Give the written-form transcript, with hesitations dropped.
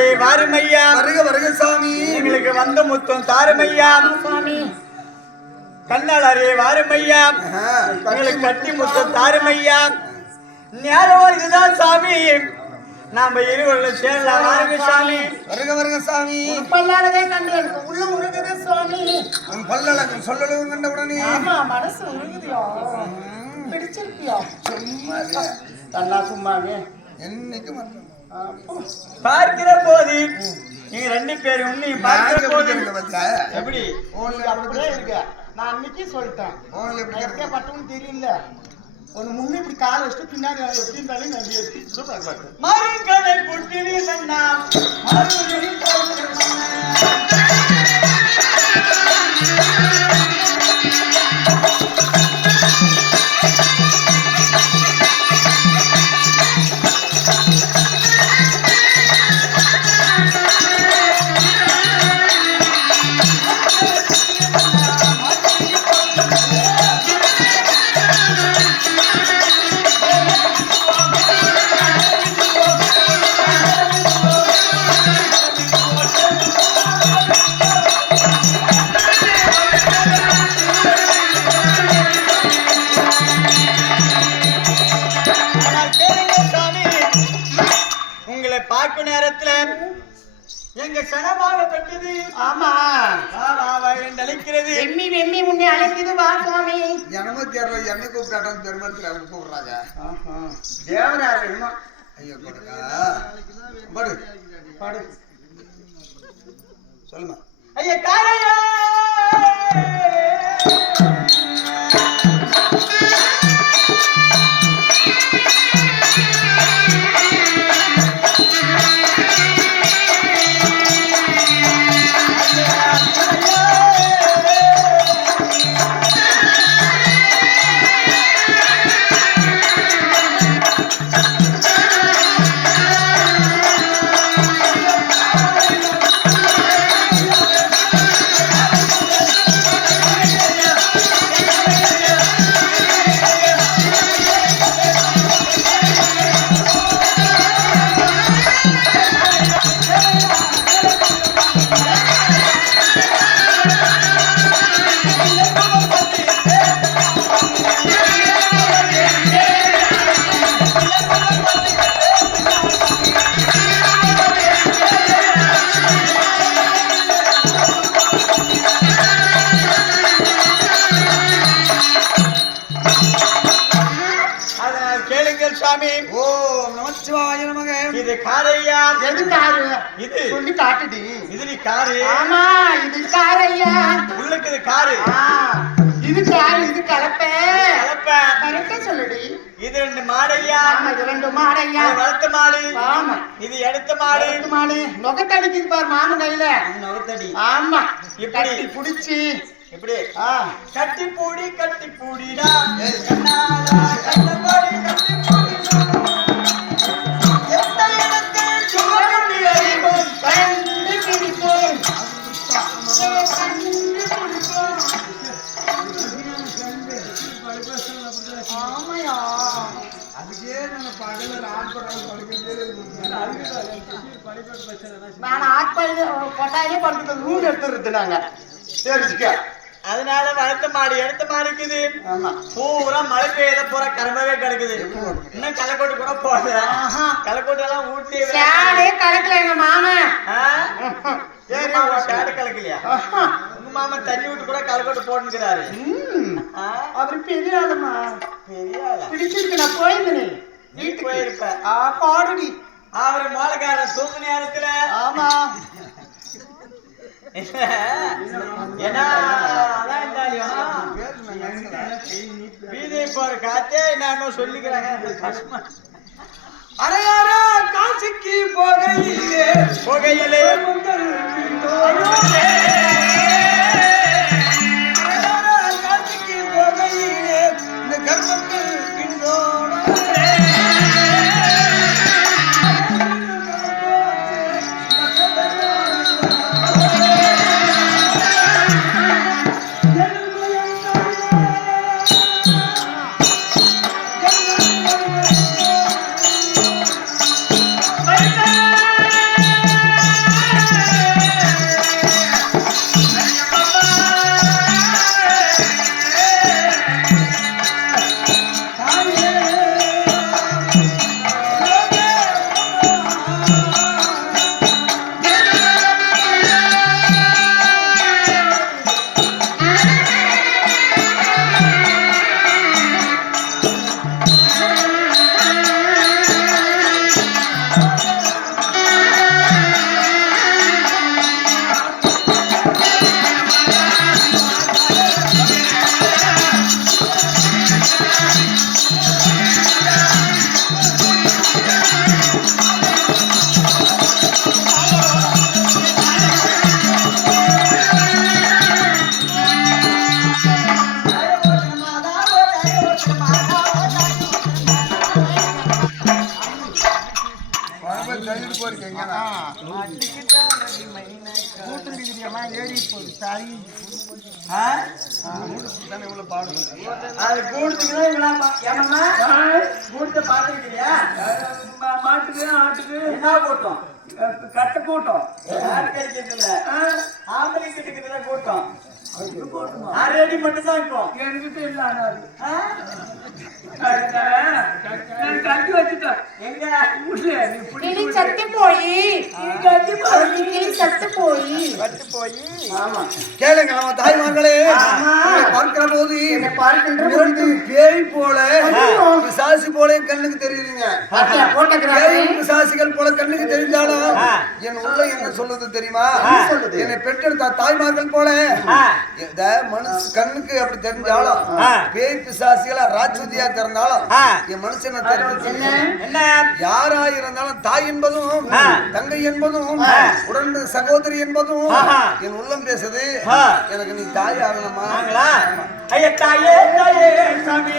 கண்ணாளரே வாருமையா. வருக வருக சாமி. எங்களுக்கு வந்த முத்தம் தாருமையா. சாமி கண்ணாளரே வாருமையா. எங்களுக்கு கட்டி முத்தம் தாருமையா. நேரம் இதுதான் சாமி. நாம இருவரும் சேரலாம். வாருங்க சாமி. வருக வருக சாமி. பல்லாளரை கண்டு எனக்கு உள்ள உருகுது சுவாமி. உன் பல்லழகம் சொல்லலும் கண்ட உடனே ஆமா மனசு உருகுதியோ. பிடிச்சிருக்கியோ? சும்மா சும்மாவே என்னைக்கு பார்க்கிற போது நீங்க ரெண்டு பேரும் உன்னை பார்க்கிற போது எப்படி அப்படியே இருக்க. நான் அன்னைக்கு சொல்லிட்டேன் எப்படியே பட்டவன்னு தெரியல. ஒன்னு முன்ன இப்படி கால வச்சுட்டு பின்னாடி எப்படி இருந்தாலும் நம்பி மறுக்கதை புட்டினி மன்னா பார்க்கும் நேரத்துல எங்க சனமாகப்பட்டது. ஆமா அழைக்கிறது. வெம்மி வெம்மி முன்னே அழைக்குது. வா சுவாமி. என்னமோ தெரியல என்ன கூப்பிட்டாட்டம் பெருமத்துல அவங்க கூப்பிடுறாங்க. தேவராரு என்னமோ. ஐயோ கொடுக்கா படு படு சொல்லுமா. ஐயா காரையா சாமி. ஓம் நமச்சிவாய நமக. இது காரையா. எது காரு? இது சொல்லி காட்டுடி. இது நீ காரு. ஆமா இது காரையா. உள்ளுக்கு இது காரு. இது காரு. இது கலப்பை. கலப்பை. கரெக்டா சொல்லுடி. இது ரெண்டு மாடையா. ஆமா இது ரெண்டு மாடையா. வளர்த்த மாடு. ஆமா இது எடுத்த மாடு. எடுத்த மாடு. நொகத்தடிக்குது பாரு மாமன் கையில. நொகத்தடி. ஆமா இப்படி புடிச்சு இப்படி கட்டி பூடி கட்டி பூடிடா கண்ணாடா கண்ணபாடி கட்டி பூடிடா எந்த இடத்தில் சுவரம் அறிவோம் கண்டு பிடிப்போம் ஆமையா அதுக்கே நான் பகல ஆட்படாத நான் ஆட்பாடு கொட்டாயிலே படுத்துட்டு ரூட் எடுத்துருது நாங்க தெரிஞ்சுக்க. அதனால வளர்த்த மாடு எடுத்த மாடு இருக்குது. பூரா மழை பெய்த பூரா கரம்பவே கிடக்குது. இன்னும் களைக்கோட்டு கூட போடல. களைக்கோட்டு எல்லாம் ஊட்டி கலக்கல எங்க மாமன். சேடு கலக்கலையா? உங்க மாமா தண்ணி விட்டு கூட களைக்கோட்டு போட்டுக்கிறாரு. அவரு பெரிய ஆளுமா. பெரிய ஆளா? பிடிச்சிருக்கு. நான் போயிருந்தேன். வீட்டுக்கு போயிருப்ப. பாடுடி. அவரு மோளக்காரன் தூக்கு நேரத்துல. ஆமா ஏன்னா வீதியை போற காத்தே நான் சொல்லிக்கிறாங்க. அரையாரா காசிக்கு போகையிலே போகையிலே காசிக்கு போகையிலே இந்த கர்மங்கள் பின்னோட சொல்லிட்டு போறீங்க கூட்டுமா ஏறி போகுது சாரி இவ்வளவு பாடு அது கூடுத்துக்குதான் இவ்வளவு ஏமாமா கூடுத்த பாத்துக்கிட்டியா மாட்டுக்கு ஆட்டுக்கு என்ன கூட்டம் கட்ட கூட்டம் யாரு கிடைக்கிறதுல ஆம்பளை கிட்ட கூட்டம் அரேடி மட்டும் தான் இருக்கும் எனக்கு தெரியல ஆனா அது. ஆ? நான் கட்டி வச்சுட்டேன் எங்க வீட்டுல நீ பிடி கிளி சத்து போய் கட்டி கிளி சத்து போய் பட்டு போய் ஆமா கேளுங்க நம்ம தாய்மார்களே ஆமா. உங்களை பார்க்கிற போது பார்க்கின்ற இரண்டு பேய் போல பிசாசு போல என் கண்ணுக்கு தெரியுதுங்க பேய் பிசாசுகள் போல கண்ணுக்கு தெரிந்தாலும் என் உள்ள என்ன சொல்லுது தெரியுமா என்னை பெற்றெடுத்த தாய்மார்கள் போல இந்த மனுஷ கண்ணுக்கு அப்படி தெரிஞ்சாலும் பேய் பிசாசுகளா ராட்சதியா தெரிந்தாலும் என் மனுஷனை தெரிஞ்சு என்ன யாரா இருந்தாலும் தாய் என்பதும் தங்கை என்பதும் உடன் சகோதரி என்பதும் என் உள்ளம் பேசுது எனக்கு நீ தாய் ஆகணுமா ஐயா தாயே தாயே சாமி